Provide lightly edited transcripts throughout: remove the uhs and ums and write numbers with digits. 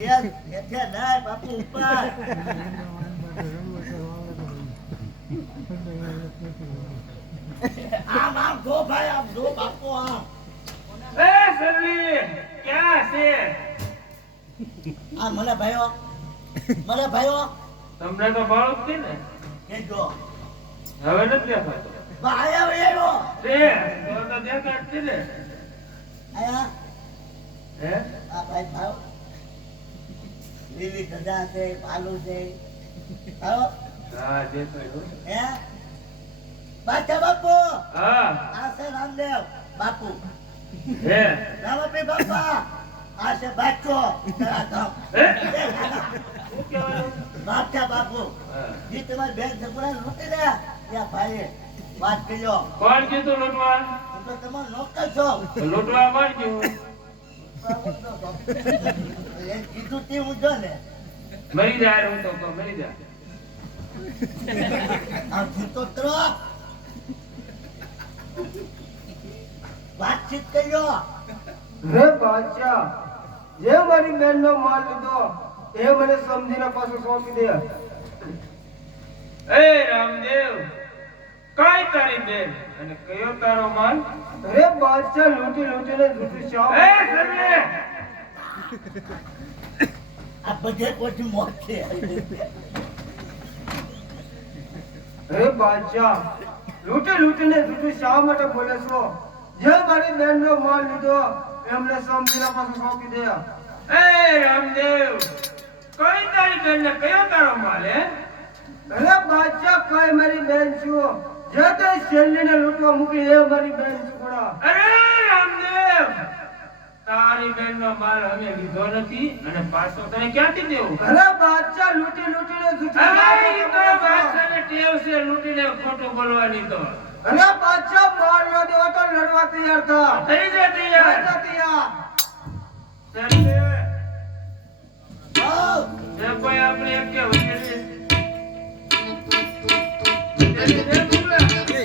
બાપુ ઉપર આમ જો ભાઈ આમ જો બાપુ આમ એ સલ્લી ક્યાં છે આ મને ભાઈઓ તમને તો ભાળું જ ને કેજો હવે નથી દેખાતો ભાઈ આવ્યો તે તો દેખાડ છે ને આયા હે આ ભાઈ ભાવ લીલી ગજા છે પાલુ છે આવો હા દેખાડ્યો હે બાચા બાપુ હા આ છે રામદેવ બાપુ હે રામપી બાપા આ છે બાચો ધરાધામ હે શું કહેવાનું બાચા બાપુ હા જી તમારી બેન સગુણા લૂટી લે ત્યાં ભાઈએ વાત કર્યો કોણ કીધું લૂંટવા હું તો તમારો નોકર છો તો લૂંટવા માંડ્યું એમ કીધું તે હું જો ને મરી જાય હું તો મરી જાય આ જીતો કરો વાતચીત કર્યો હે બાદશાહ જે મારી બેનનો માલ લીધો એ મને સમજીને પાછો સોંપી દે. એ રામદેવ કઈ તારી બેન અને કયો તારો માલ અરે બાદશાહ લૂંટીને જૂઠું શાપ. એ સર્વે આ બધે કોઈ મોત છે અરે બાદશાહ લૂંટીને જૂઠું શા માટે બોલે છો? જે મારી બેનનો માલ લીધો એમને સમજીને પાછો સોંપી દે. એ રામદેવ કઈ તારી બેન ને કયો તારો માલ હે અરે બાદશાહ કઈ મારી બેન છું જે તે શેરડીને લૂંટવા મૂકી એ મારી બેન છોકરા. અરે રામદેવ તારી બેન નો માલ અમે લીધો નથી અને પાછો તને ક્યાંથી દેવો અરે બાદશાહ લૂંટીને જૂઠું અરે શાપ ઈ તો બાદશાહને ટેવ છે લૂંટીને ખોટું બોલવાની તો અરે બાદશાહ માર ન દેવો તો લડવા તૈયાર થા. થઈ જતી યાર તૈયાર. સર્વે આવ જે કોઈ આપણે એમ કે વગેરે વગેરે બોલા હે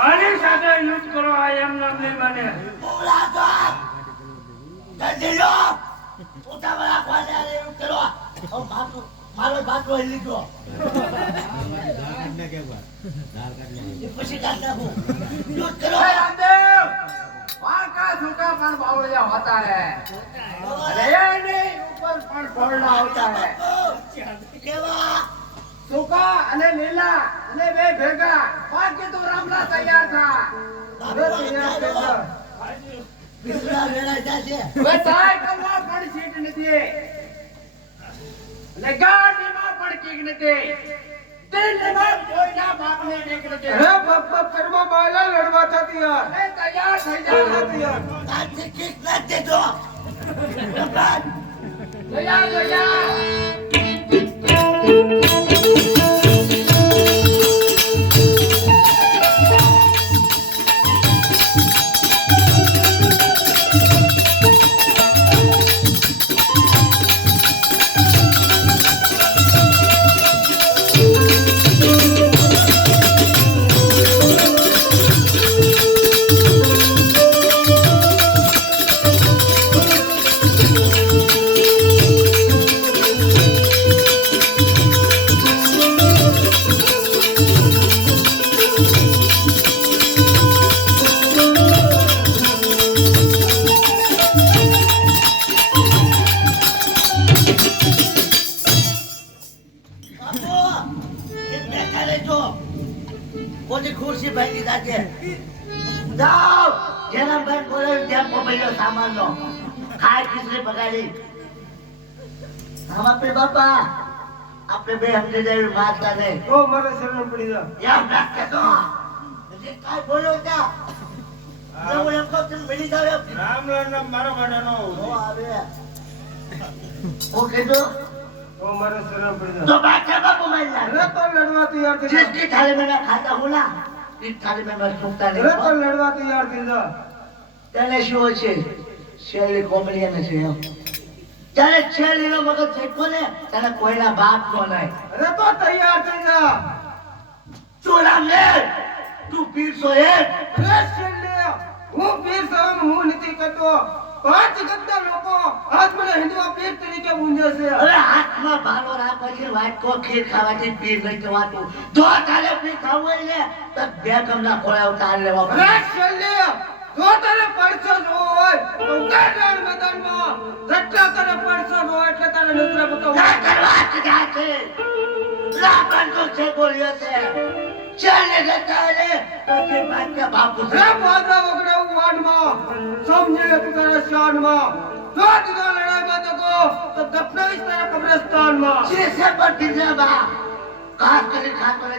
આની સાથે યુદ્ધ કરો આ એમ નામ નહીં માને બોલા તો જલ્દી લો ઉતાવળા કોને આરે એવું કરો ઓ મારો બાટલો લીધો એ પછી કાઢ નાખું યુદ્ધ કરો रामदेव वहाँ का सूखा पण बावड़िया होता है अरे नहीं ऊपर पण फोड़ना होता है કેવા सूखा अने नीला अने वे भेगा बाकी तो रामला तैयार था બિસ્લા વેળા જાશે वे साय कलवा पण सीट નથી અને ગાડીમાં પણ કીક નથી દિલ્હીમાં કોઈના બાપને કીક નથી અરે બક કરવા બાયલા લડવા થતી યાર. અરે તૈયાર થઈ જા આજથી કિક ના દેજો તૈયાર થઈ જા જાઓ જેના બેન બોલે ત્યાં પપૈયો સામાન લો ખાય ખીચડી પકાડી આપે બાપા આપણે બે સમજે જાય મારતા નહીં તો મારે શરણ પડી જા યાદ રાખે તો જે કાંઈ બોલ્યો ત્યાં હું એમ કહું તમે મિલી જાવ એમ. રામ નામ મારો માટે નો નો આવે હું કીધું તો મારે શરણ પડી જા तो बात है बाबू मैं અરે તો લડવા તૈયાર થઈ જા जिसकी थाली में मैं खाता हूँ ना इस थाली में मैं सूखता અરે તો नहीं લડવા તૈયાર થઈ જા તેને શું હોય છે શેરલી કોમલિયાને છે એમ ત્યારે શેરલીનો મગજ છેકો ને તને કોઈના બાપ નો નહીં અરે તો તૈયાર થઈ જા ચોરા મે તું 201 અરે છેલ્લે હું પીર સાહેબ હું નથી કરતો 5 ગદ્દા લોકો આજ મને હિન્દુઆ પીર તરીકે પૂંજે છે અરે હાથમાં ભાલો રાખવાથી વાટકો ખીર ખાવાથી પીર નહીં થવાતું જો તારે પીર ખાવું હોય ને તો બે કમલા ખોળા ઉતાર લેવા પડે અરે છેલ્લે જો તારે પડછો જોવો હોય તો ઉતાર મેદાનમાં જેટલા તારે પડછો જોવો એટલે તારે નજરે બતાવો ના કરવા ક્યાં છે રાવણ તો છે બોલ્યો છે ચાલે જતા રે તો તે બાદ બાપુ છે અરે બાદરા વગડે વાડમાં સમજે તું તારા શાનમાં જો દીધો લડાઈમાં તો દફનાવીશ તારા કબ્રસ્તાનમાં શીશે પર દીધા બા ખાસ કરી ખાતો